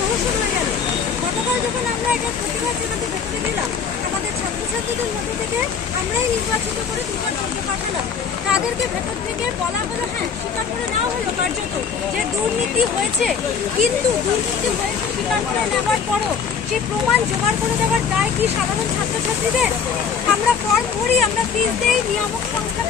প্রহসন হয়ে গেল। গতকাল যখন আমরা এটা প্রতিবাদ জানাতে ভেতরে গেলাম, আমাদের ছাত্রছাত্রীদের মধ্যে থেকে আমরাই নির্বাচিত করে দুজন জনকে পাঠালাম। তাদেরকে ভেতর থেকে বলা হলো, হ্যাঁ স্বীকার করে নেওয়া হলো কার্যত যে দুর্নীতি হয়েছে, কিন্তু দুর্নীতি হয়েছে স্বীকার করে নেওয়ার পরও সেই প্রমাণ জোগাড় করে দেওয়ার দায় কি সাধারণ ছাত্রছাত্রীদের? আমরা ফর্ম ভরি, আমরা ফিস দেই, নিয়ামক সংস্থা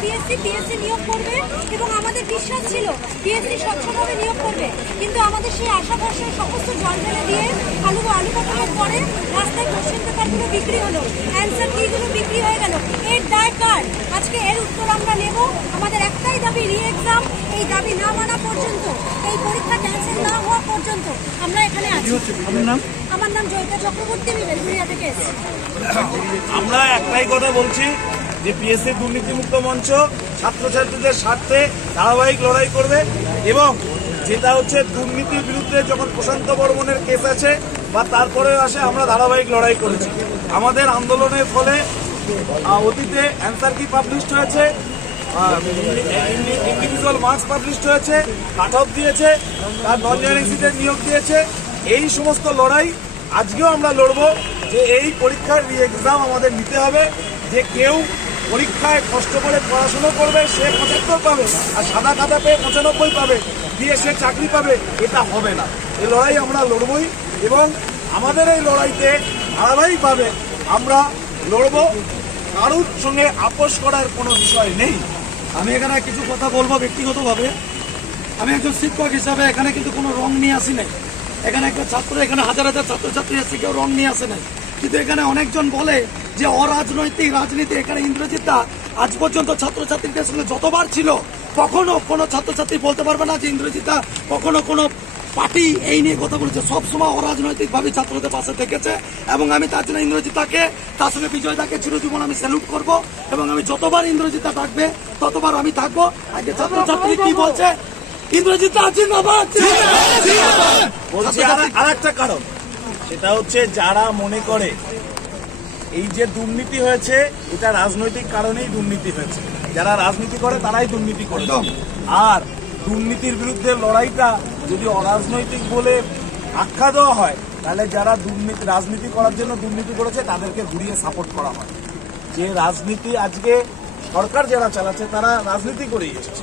পিএসসি নিয়োগ করবে এবং আমাদের বিশ্বাস ছিল পিএসসি স্বচ্ছভাবে নিয়োগ করবে, কিন্তু আমাদের সেই আশা ভরসায় সমস্ত জল ঢেলে দিয়ে আলু কাটানোর পরে রাস্তায় কোশ্চেন পেপারগুলো বিক্রি হলো, অ্যান্সার কিগুলো বিক্রি হয়ে গেল। এর দায় কার? আজকে এর উত্তর আমরা নেব। আমাদের একটাই দাবি, রি এক্সাম। এই দাবি না মানা পর্যন্ত, এই পরীক্ষা ক্যান্সেল না হওয়া পর্যন্ত আমরা এখানে আছি। আমার নাম জয়িতা চক্রবর্তী, আমি বেলঘরিয়া থেকে এসেছি। আমরা একটাই কথা বলছি যে পিএসসি দুর্নীতিমুক্ত মঞ্চ ছাত্রছাত্রীদের স্বার্থে ধারাবাহিক লড়াই করবে, এবং যেটা হচ্ছে দুর্নীতির বিরুদ্ধে যখন প্রশান্ত বর্মনের কেস আছে বা তারপরে আসে, আমরা ধারাবাহিক লড়াই করেছি। আমাদের আন্দোলনের ফলে অতীতে অ্যান্সার কি পাবলিশড হয়েছে, ইন্ডিভিজুয়াল মার্কস পাবলিশড হয়েছে, কাট অফ দিয়েছে, তার নন জয়েনিং সিটের নিয়োগ দিয়েছে। এই সমস্ত লড়াই আজকেও আমরা লড়বো যে এই পরীক্ষার রি এক্সাম আমাদের নিতে হবে। যে কেউ পরীক্ষায় কষ্ট করে পড়াশুনো করবে সে 75 পাবে, আর সাদা খাতা পেয়ে 95 পাবে, দিয়ে সে চাকরি পাবে, এটা হবে না। এই লড়াই আমরা লড়বই, এবং আমাদের এই লড়াইতে ধারাবাহিকভাবে আমরা লড়বো। কারোর সঙ্গে আপোষ করার কোনো বিষয় নেই। আমি এখানে কিছু কথা বলবো ব্যক্তিগতভাবে। আমি একজন শিক্ষক হিসাবে এখানে কিন্তু কোনো রং নিয়ে আসি নাই। এখানে একটা ছাত্র, এখানে হাজার হাজার ছাত্রছাত্রী এসে কেউ রং নিয়ে আসে নাই। কিন্তু এখানে অনেকজন বলে যে অরাজনৈতিক রাজনীতি। এখানে ইন্দ্রজিৎদা আজ পর্যন্ত ছাত্রছাত্রীদের সঙ্গে যতবার ছিল, কখনো কোনো ছাত্রছাত্রী বলতে পারবে না যে ইন্দ্রজিৎদা কখনো কোনো পার্টি এই নিয়ে কথা বলেছে। সবসময় অরাজনৈতিকভাবে ছাত্রদের পাশে থেকেছে, এবং আমি তার জন্য ইন্দ্রজিৎদাকে, তার সঙ্গে বিজয়দাকে চিরজীবন আমি স্যালুট করবো। এবং আমি যতবার ইন্দ্রজিৎদা ডাকবে ততবার আমি থাকবো। আজকে ছাত্রছাত্রী কি বলছে, ইন্দ্রজিৎদা জিন্দাবাদ। বলছি আর একটা কারণ, সেটা হচ্ছে যারা মনে করে এই যে দুর্নীতি হয়েছে এটা রাজনৈতিক কারণেই দুর্নীতি হয়েছে, যারা রাজনীতি করে তারাই দুর্নীতি করে। আর দুর্নীতির বিরুদ্ধে লড়াইটা যদি অরাজনৈতিক বলে আখ্যা দেওয়া হয়, তাহলে যারা রাজনীতি করার জন্য দুর্নীতি করেছে তাদেরকে ঘুরিয়ে সাপোর্ট করা হয়। যে রাজনীতি আজকে সরকার যারা চালাচ্ছে তারা রাজনীতি করেই এসেছে।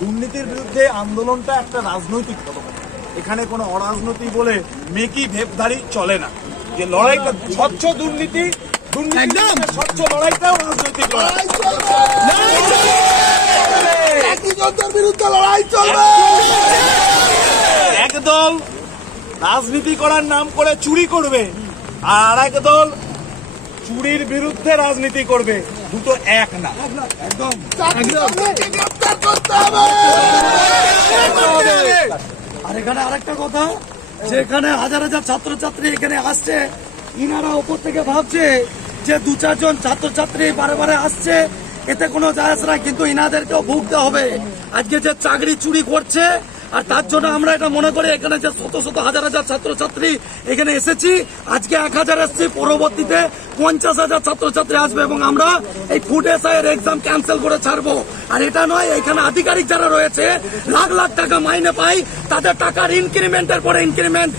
দুর্নীতির বিরুদ্ধে আন্দোলনটা একটা রাজনৈতিক পদক্ষেপ। এখানে কোনো অরাজনৈতিক বলে মেকি ভেবধারী চলে না। যে লড়াইটা স্বচ্ছ দুর্নীতি, স্বচ্ছ লড়াইটাও রাজনৈতিক লড়াই। বিরুদ্ধে লড়াই চলবে। একদল রাজনীতি করার নাম করে চুরি করবে, আর এক দল চুরির বিরুদ্ধে রাজনীতি করবে। দুটো এক না। একদম। আর এখানে আরেকটা কথা, যেখানে হাজার হাজার ছাত্রছাত্রী এখানে আসছে, ইনারা ওপর থেকে ভাবছে যে 2-4 জন ছাত্রছাত্রী বারে বারে আসছে, এতে কোনো যায় আসে না, কিন্তু ইনাদেরকেও ভুগতে হবে। আজকে যে চাকরি চুরি করছে, আর তার জন্য আমরা এটা মনে করি এখানে যে শত শত হাজার হাজার ছাত্রছাত্রী এখানে এসেছি, আজকে 1000 এসছি, পরবর্তীতে 50,000 ছাত্রছাত্রী আসবে, এবং আমরা এই ফুড এসআইয়ের এক্সাম ক্যান্সেল করে ছাড়বো। আর এটা নয়, এখানে আধিকারিক যারা রয়েছে লাখ লাখ টাকা মাইনে পাই, তাদের টাকার ইনক্রিমেন্টের পরে ইনক্রিমেন্ট,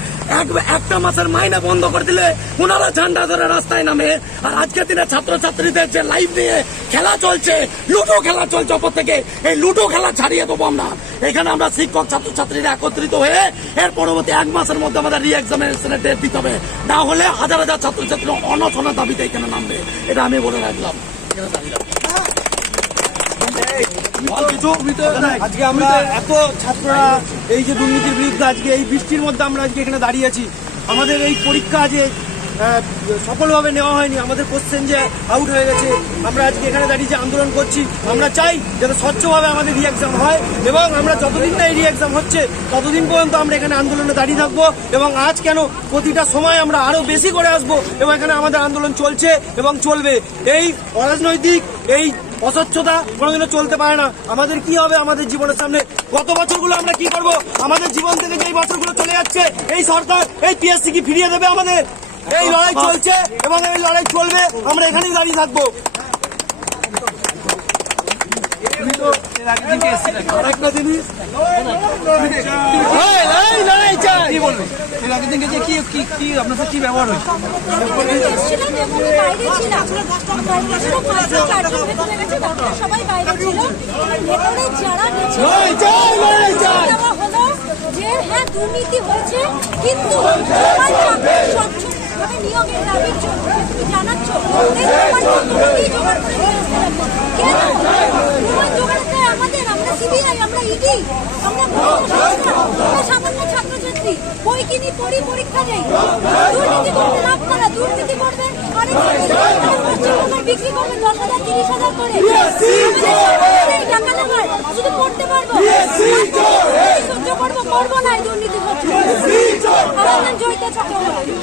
একটা মাসের মাইনে বন্ধ করে দিলে ওনারা ঝান্ডা ধরে রাস্তায় নামে। আর আজকের দিনে ছাত্রছাত্রীদের যে লাইভ নিয়ে খেলা চলছে, লুডো খেলা চলছে ওপর থেকে, এই লুডো খেলা ছাড়িয়ে দেবো আমরা। এখানে আমরা শিক্ষক ছাত্রছাত্রীরা একত্রিত হয়ে এর পরবর্তী 1 মাসের মধ্যে আমাদের রি এক্সামিনেশনের ডেট দিতে হবে, না হলে হাজার হাজার ছাত্রছাত্রী অনশনের দাবিতে এখানে নামবে। এটা আমি বলে রাখলাম। আজকে আমরা এত ছাত্ররা এই যে দুর্নীতির বিরুদ্ধে আজকে এই বৃষ্টির মধ্যে আমরা আজকে এখানে দাঁড়িয়ে আছি। আমাদের এই পরীক্ষা যে সফলভাবে নেওয়া হয়নি, আমাদের কোশ্চেন যে আউট হয়ে গেছে, আমরা আজকে এখানে দাঁড়িয়ে যে আন্দোলন করছি। আমরা চাই যাতে স্বচ্ছভাবে আমাদের রি এক্সাম হয়, এবং আমরা যতদিন না এই রি এক্সাম হচ্ছে ততদিন পর্যন্ত আমরা এখানে আন্দোলনে দাঁড়িয়ে থাকবো। এবং আজ কেন, প্রতিটা সময় আমরা আরো বেশি করে আসবো, এবং এখানে আমাদের আন্দোলন চলছে এবং চলবে। এই অরাজনৈতিক, এই অস্বচ্ছতা কোনোদিনও চলতে পারে না। আমাদের কি হবে আমাদের জীবনের সামনে? গত বছরগুলো আমরা কি করব? আমাদের জীবন থেকে যে বছরগুলো চলে যাচ্ছে, এই সরকার এই পিএসসি কি ফিরিয়ে দেবে আমাদের? এই লড়াই চলছে এবং এই লড়াই চলবে, আমরা এখানেই দাঁড়িয়ে থাকবো। আরেকটা জিনিস, লড়াই চাই। সেদিনকে যে কি কি কি আপনার সাথে কি ব্যবহার হয়েছে? আমি এসেছিলাম এবং বাইরে ছিলাম। কর্পোরেশনের 5-4 জন ভেতরে গেছে, বাকিরা সবাই বাইরে ছিল। ভেতরে যারা গেছে দেওয়া হলো যে হ্যাঁ দুর্নীতি হয়েছে, কিন্তু তোমার চাকরি স্বচ্ছভাবে নিয়োগের দাবির জন্য যে তুমি জানাচ্ছ এই প্রমাণটা তোমাকেই জোগাড় করে নিয়ে আসতে লাগবে। কেন প্রমাণ জোগাড় করে আমাদের? আমরা সিবিআই, আমরা ইডি, আমরা সামান্য ছাত্রছাত্রী, বই কিনি, পড়ি, পরীক্ষা দেই। দুর্নীতি করতে লাভ করা, দুর্নীতি করবে অনেক পশ্চিমবঙ্গের বিক্রি করবে 10,000 30,000 করে। টাকা লাগার শুধু পড়তে পারবো, সহ্য করবো, করবো না। দুর্নীতি হচ্ছে। আমার নাম জয়িতা চক্রবর্তী।